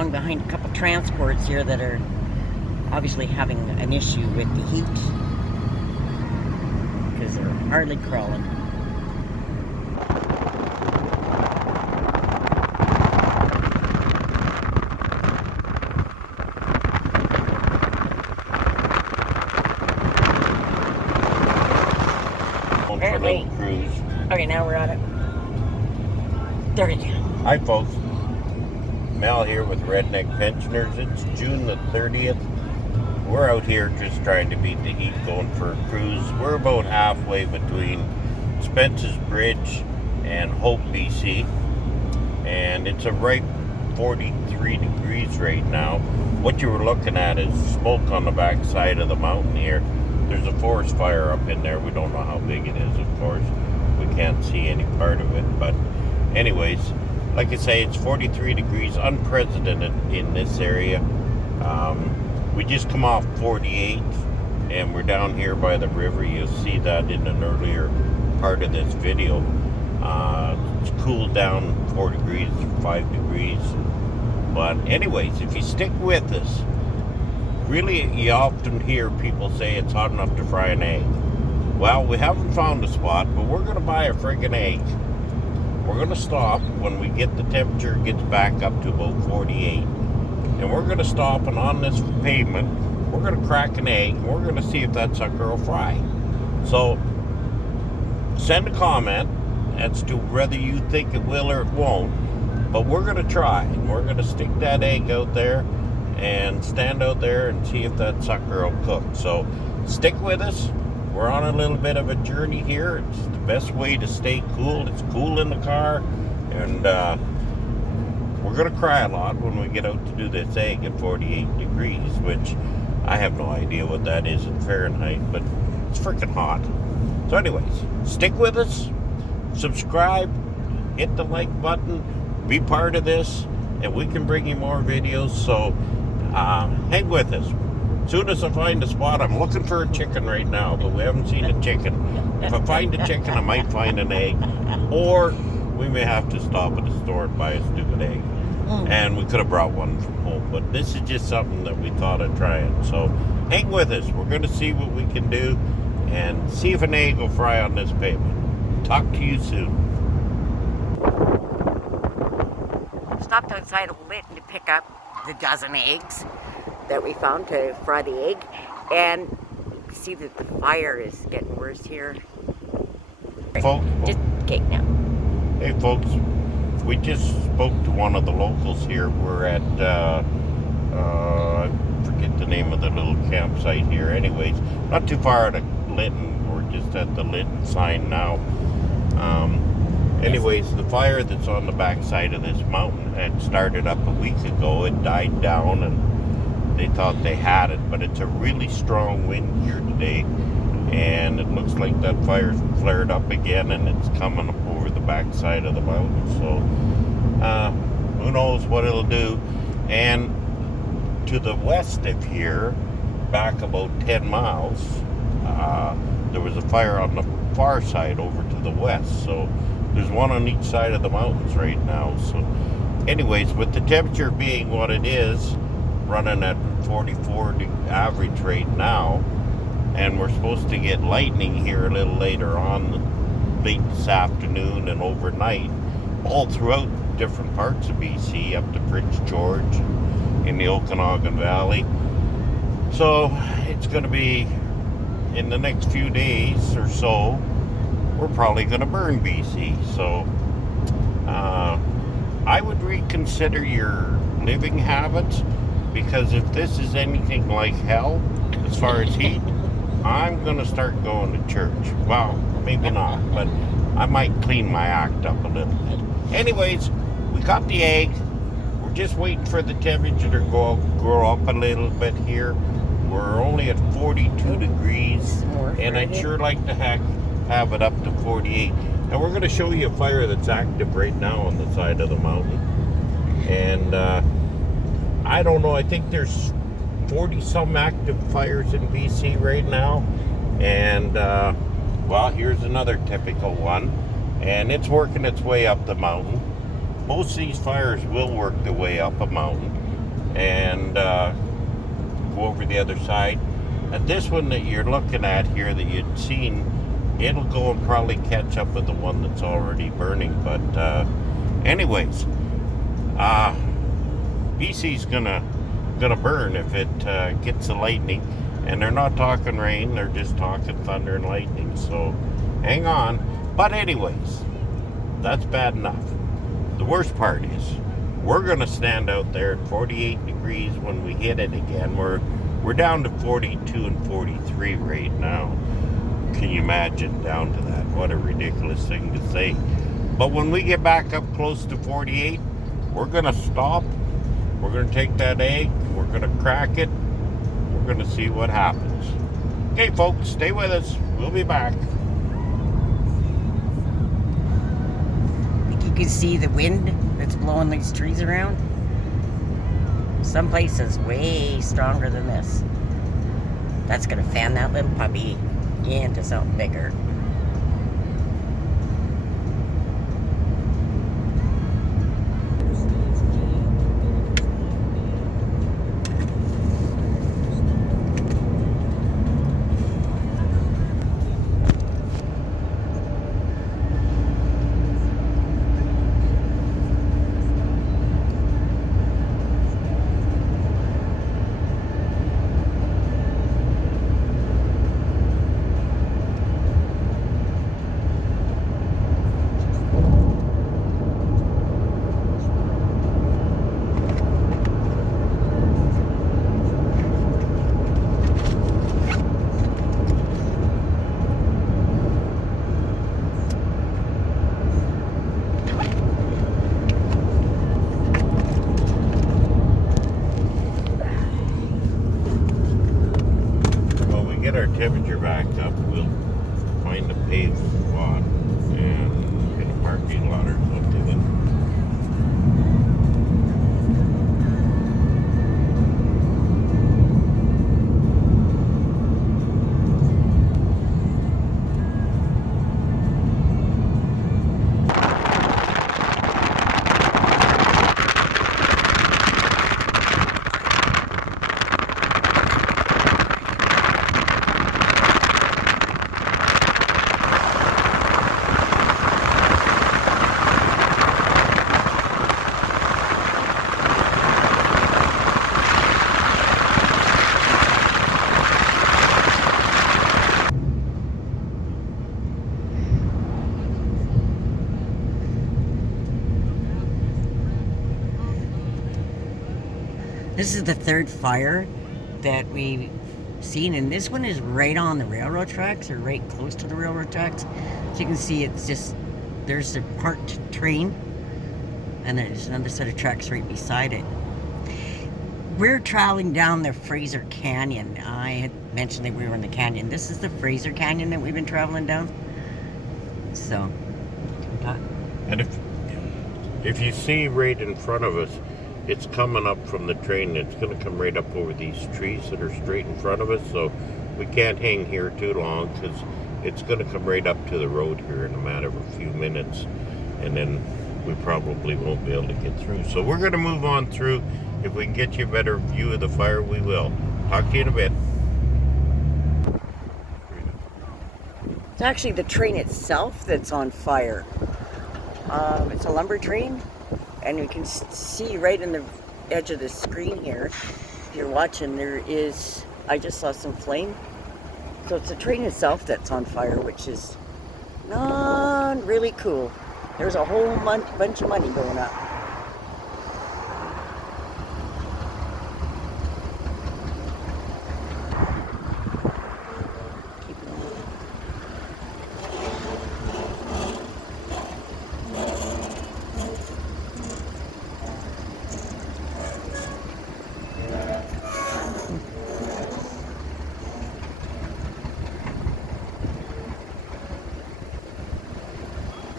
along behind a couple transports here that are obviously having an issue with the heat because they're hardly crawling. Apparently. Cruise. Okay, now we're at it. There we go. Hi, folks. Mel here with Redneck Pensioners. It's June the 30th. We're out here just trying to beat the heat going for a cruise. We're about halfway between Spence's Bridge and Hope, BC. And it's a ripe 43 degrees right now. What you were looking at is smoke on the back side of the mountain here. There's a forest fire up in there. We don't know how big it is, of course. We can't see any part of it. But anyways, like I say, it's 43 degrees, unprecedented in this area. We just come off 48, and we're down here by the river. You'll see that in an earlier part of this video. It's cooled down 4 degrees, 5 degrees. But anyways, if you stick with us, really, you often hear people say it's hot enough to fry an egg. Well, we haven't found a spot, but we're going to buy a friggin' egg. We're going to stop when we get the temperature gets back up to about 48. And we're going to stop, and on this pavement, we're going to crack an egg, and we're going to see if that sucker will fry. So, send a comment as to whether you think it will or it won't. But we're going to try, and we're going to stick that egg out there and stand out there and see if that sucker will cook. So stick with us. We're on a little bit of a journey here. It's the best way to stay cool. It's cool in the car, and we're going to cry a lot when we get out to do this egg at 48 degrees, which I have no idea what that is in Fahrenheit, but it's freaking hot. So anyways, stick with us, subscribe, hit the like button, be part of this, and we can bring you more videos. So hang with us. As soon as I find a spot, I'm looking for a chicken right now, but we haven't seen a chicken. If I find a chicken, I might find an egg, or we may have to stop at the store and buy a stupid egg. And we could have brought one from home, but this is just something that we thought of trying. So hang with us. We're going to see what we can do and see if an egg will fry on this pavement. Talk to you soon. Stopped outside of Lytton to pick up the dozen eggs that we found to fry the egg, and you can see that the fire is getting worse here. Folks, Just cake now. hey folks, we just spoke to one of the locals here. We're at I forget the name of the little campsite here. Anyways, not too far out of Lytton. We're just at the Lytton sign now. Anyways, the fire that's on the backside of this mountain had started up a week ago. It died down, and they thought they had it, but it's a really strong wind here today, and it looks like that fire's flared up again, and it's coming up over the backside of the mountain. So who knows what it'll do. And to the west of here, back about 10 miles, there was a fire on the far side over to the west. So there's one on each side of the mountains right now. So anyways, with the temperature being what it is, running at 44 average right now, and we're supposed to get lightning here a little later on, late this afternoon and overnight, all throughout different parts of BC, up to Prince George, in the Okanagan Valley. So it's going to be, in the next few days or so, we're probably going to burn BC. So I would reconsider your living habits, because if this is anything like hell as far as heat, I'm going to start going to church. Well, maybe not, but I might clean my act up a little bit. Anyways, we got the egg. We're just waiting for the temperature to grow up a little bit here. We're only at 42 degrees, and I'd sure like to have it up to 48. And we're going to show you a fire that's active right now on the side of the mountain. And I don't know, I think there's 40 some active fires in BC right now. And well, here's another typical one, and it's working its way up the mountain. Most of these fires will work their way up a mountain. and go over the other side. And this one that you're looking at here that you'd seen, it'll go and probably catch up with the one that's already burning. But anyways, BC's gonna burn if it gets the lightning. And they're not talking rain, they're just talking thunder and lightning. So hang on. But anyways, that's bad enough. The worst part is we're gonna stand out there at 48 degrees when we hit it again. We're down to 42 and 43 right now. Can you imagine down to that? What a ridiculous thing to say. But when we get back up close to 48, we're gonna stop. We're gonna take that egg, we're gonna crack it, we're gonna see what happens. Okay, folks, stay with us. We'll be back. I think you can see the wind that's blowing these trees around. Some places way stronger than this. That's gonna fan that little puppy into something bigger. Get our temperature back up, we'll find a paved spot and get a parking lot or something. This is the third fire that we've seen, and this one is right on the railroad tracks, or right close to the railroad tracks. So you can see it's just, there's a parked train, and there's another set of tracks right beside it. We're traveling down the Fraser Canyon. I had mentioned that we were in the canyon. This is the Fraser Canyon that we've been traveling down. So, and if you see right in front of us, it's coming up from the train. It's going to come right up over these trees that are straight in front of us, so we can't hang here too long because it's going to come right up to the road here in a matter of a few minutes, and then we probably won't be able to get through. So we're going to move on through. If we can get you a better view of the fire, we will. Talk to you in a bit. it's actually the train itself that's on fire. It's a lumber train, and you can see right in the edge of the screen here, if you're watching, there is, I just saw some flame. So it's the train itself that's on fire, which is not really cool. There's a whole bunch of money going up.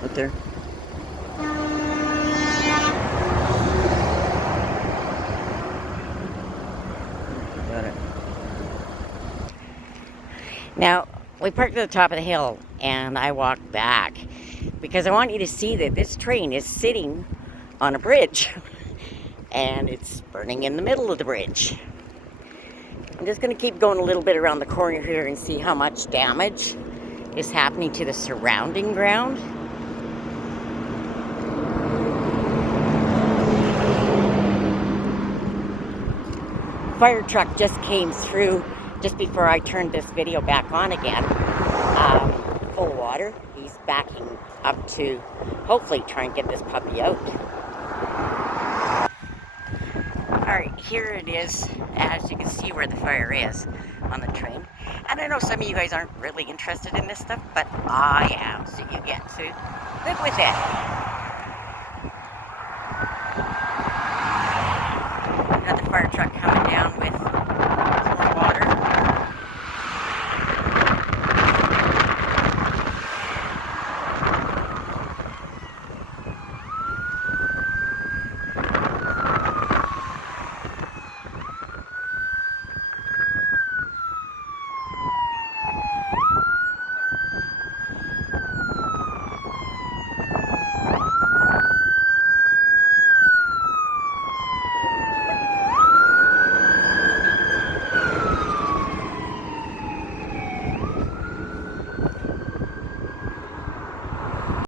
Right there. Got it. Now, we parked at the top of the hill, and I walked back because I want you to see that this train is sitting on a bridge. and it's burning in the middle of the bridge. I'm just going to keep going a little bit around the corner here and see how much damage is happening to the surrounding ground. Fire truck just came through just before I turned this video back on again. Full of water. He's backing up to hopefully try and get this puppy out. Alright, here it is. As you can see where the fire is on the train. And I know some of you guys aren't really interested in this stuff, but I am, so you get to live with it.